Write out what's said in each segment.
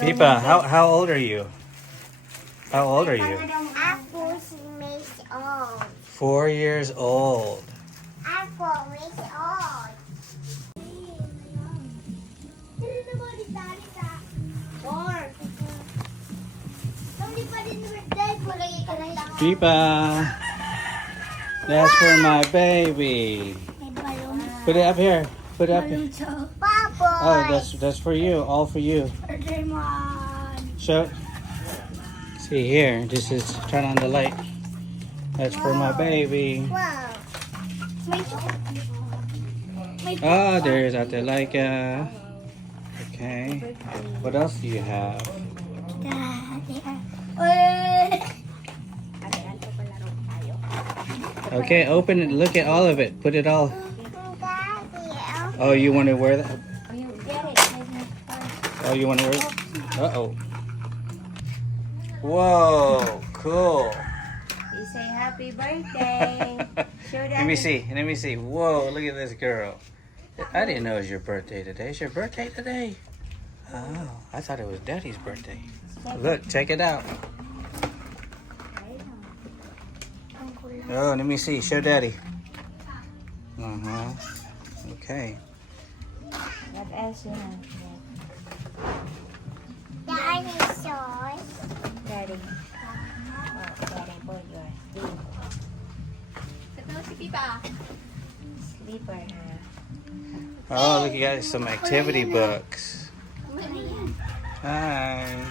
Pipa, how old are you? How old are you? Apple is old. 4 years old. Apple is old. Pipa, that's for my baby. Put it up here. Put it up here. Bubble. Oh, that's for you. All for you. Show. See here. This is turn on the light. That's for my baby. Wow. Oh, there's Ate Laika. Okay. What else do you have? Okay, open it. Look at all of it. Put it all. Oh, you want to wear that? Oh, you want to wear it? Uh-oh. Whoa, cool. You say happy birthday. Show that. Let me see. Let me see. Whoa, look at this girl. I didn't know it was your birthday today. It's your birthday today? Oh, I thought it was Daddy's birthday. Look, check it out. Oh, let me see. Show Daddy. Uh-huh. Okay. What else you have? Dinosaurs. Daddy. Oh, Daddy, put your sleeper. Oh, look, you got some activity books. Hi.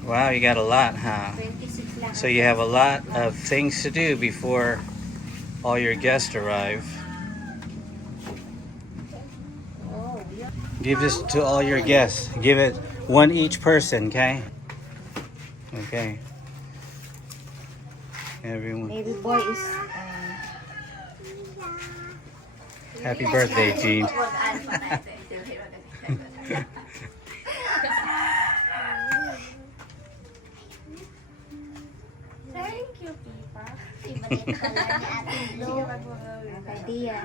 Wow, you got a lot, huh? 26 lang. So you have a lot of things to do before all your guests arrive. Oh, yeah. Give this to all your guests. Give it one each person, okay? Okay. Everyone. Baby boy is Happy birthday, Gene. Thank you, Pipa. Ibalik pala ni Ate Blue. idea.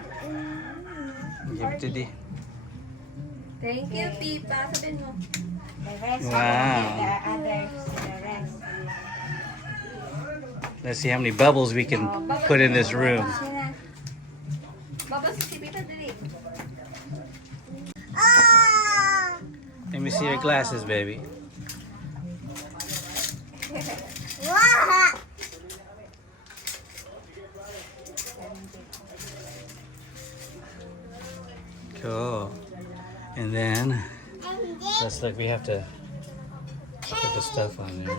Give it to the... Thank you, Pipa. Sabihin mo. The rest, Wow. the others, the rest. Let's see how many bubbles we can put in this room. Sina? Babas si Pipa dali. Ah! Let me see your glasses, baby. Wow! Cool. And then, And this let's look, we have to put the stuff on there.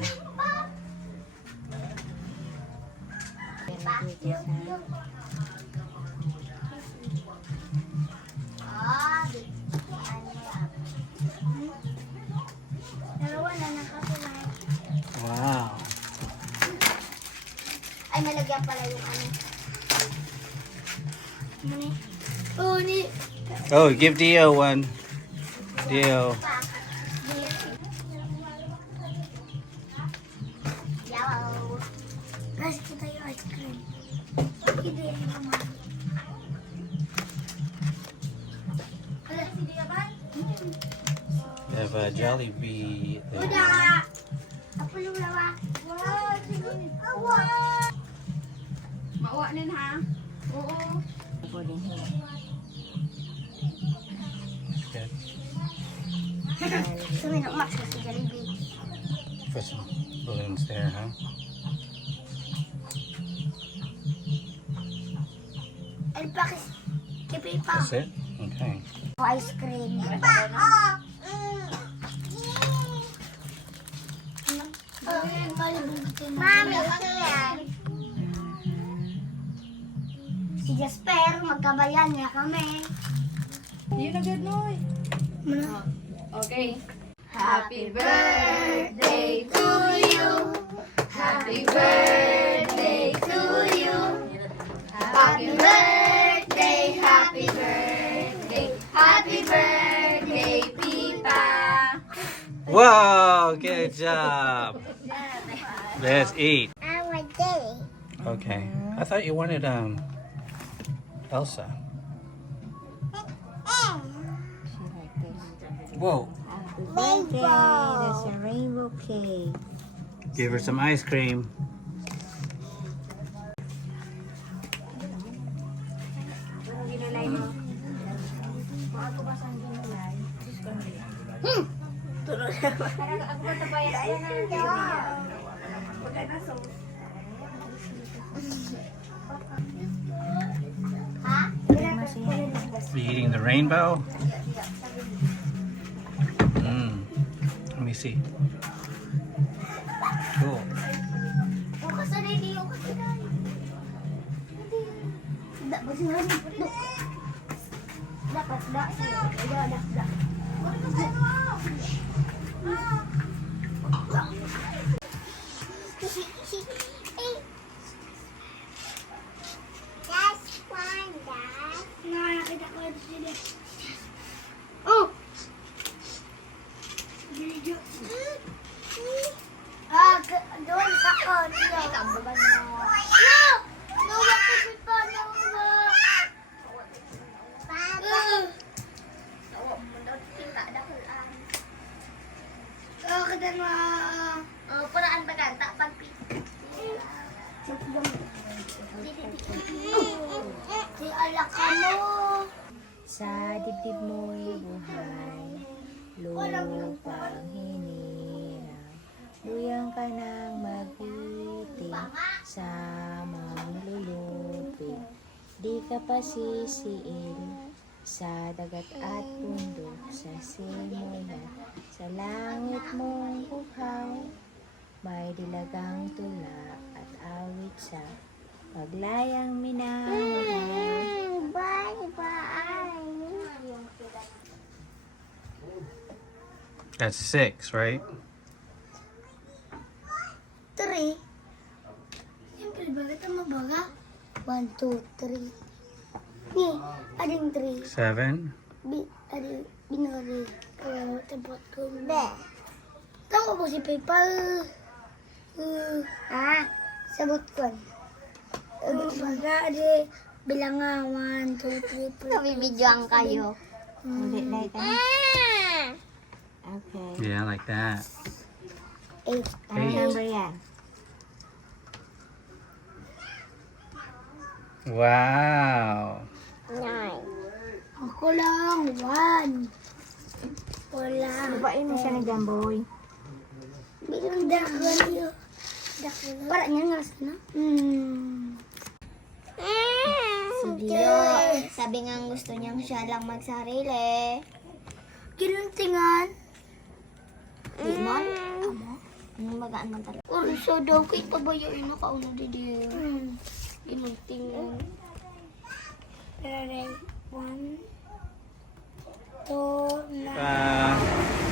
Dalawa na nakasunay. Wow. Ay, nalagyan pala yung ano. Mani. Oh, ni. Oh, give Dio one. Dio. Yaw. Guys, kita yung ice cream. Hindi yung naman. Wala si Diaban? We have a Jollibee. Uda! Apo yung lawa. Wow! Awa! Maawa nin ha. Oo. Pwedeng here. Good. Suminog max na si Jollibee. Put some balloons there, huh? El pakis. Kipipa. That's it? Okay. Ice cream. Kipipa! Oh! Mami, ano yan? Si Jasper, magkabayan niya kami. Yun na good noy. Okay. Happy birthday to you. Happy birthday to you. Happy birthday, happy birthday. Happy birthday, Pipa. Wow, good job. Let's eat. I want daddy. Okay. I thought you wanted Elsa. She like this. Whoa. Happy birthday. That's a rainbow cake. Give her some ice cream. Anong ginulay mo? Maato ba saan ginulay? Tulog na ba? Ako ba tabayas yan Are you eating the rainbow? Let me see. Cool. Bukas na rin yung kasinan. Dapat sinabi. Dapat. That's fun, Dad. Nakakita ko ito sila. Oh! Doon sa audio. Kambaban mo. No! No, bakit pa na ba? Papa. Kada na. Paraan ba ganta? Pagpi. Si Alakano. Sa dibdib mo'y buhay, lupang hinirang. Luyang ka ng magiting sa manglulupig. Di ka pa sisiil sa dagat at bundok, sa simulan, sa langit mong uhaw. May dilagang tula at awit sa paglayang minamahal. Bye-bye. That's 6, right? 3. Siyempre, bakit ang mabaga? 1, 2, 3. Ni, ading 3. 7. Ading binari. Kaya tempat ko. Be. Tahu po si Paper. Sabot ko. Baga, adi. Bilang nga, 1, 2, 3, 4. Nabibidyoan kayo. Hindi na ito. Okay. Yeah, like that. 8. Ano number yan? Wow. 9. Ako lang, 1. Wala. Babain mo siya ng jamboy. Bilang dakon yun. Para niya nga sana. Si Dio, sabi nga gusto niyang siya lang magsarili. Ginuntingan. Di mo? Amo? Magaan man talaga. Urso daw kay pabayain na kauna didi. Ginuntingan. Pero 1, 2, 9.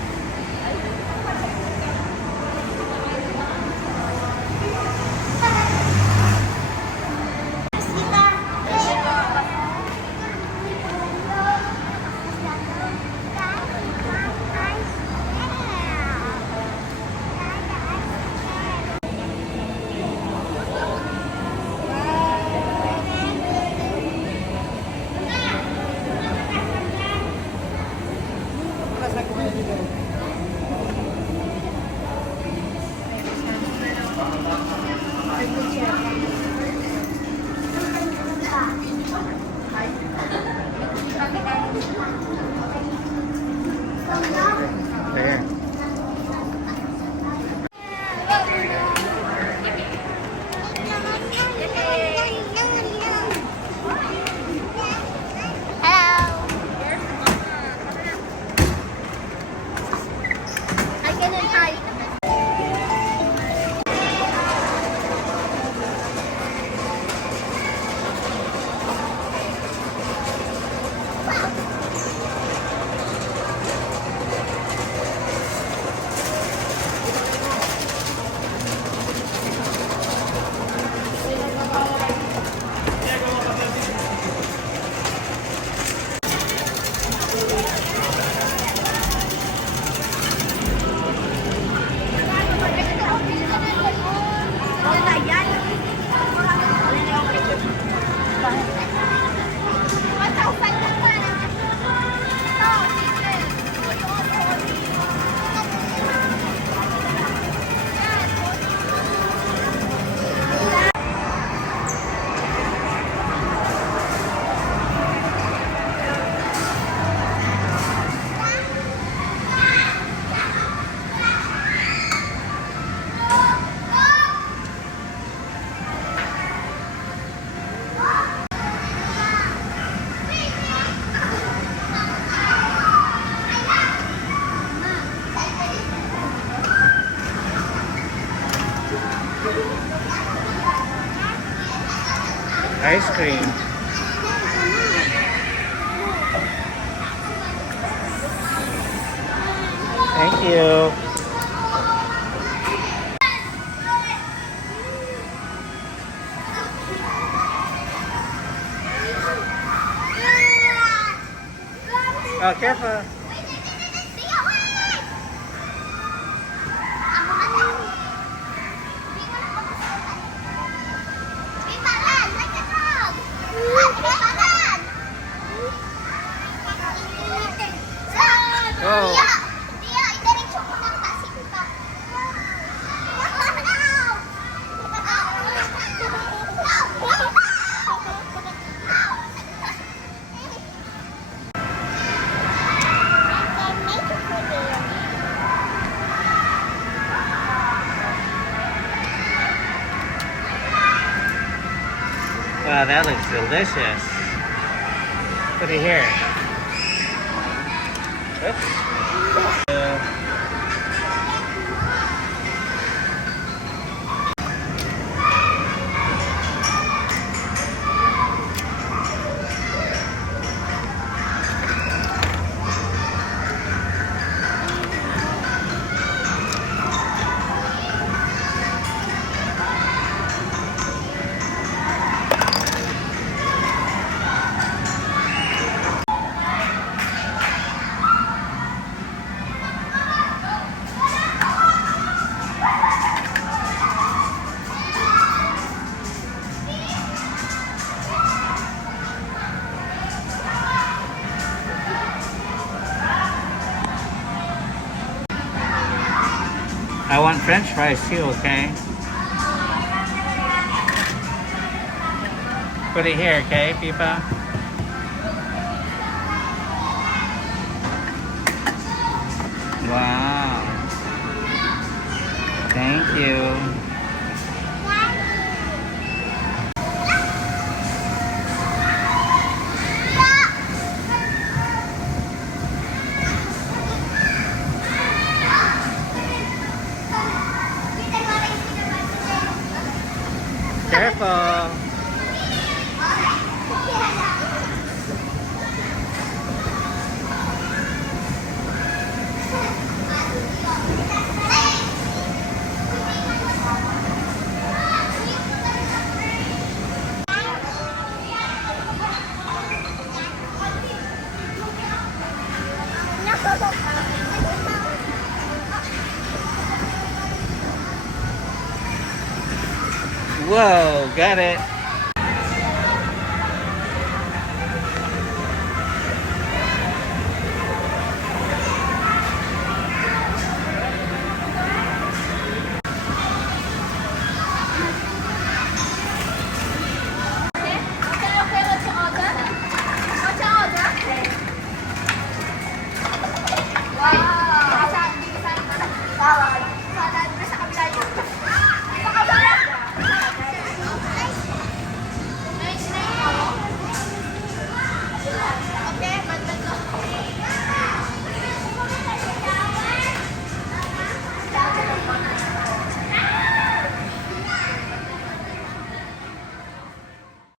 ice cream. Thank you. Oh, careful. Go. Wow, that looks delicious. Put it here. Oops. I want French fries too, okay? Put it here, okay, Pipa? Wow. Thank you. Careful. Whoa, got it.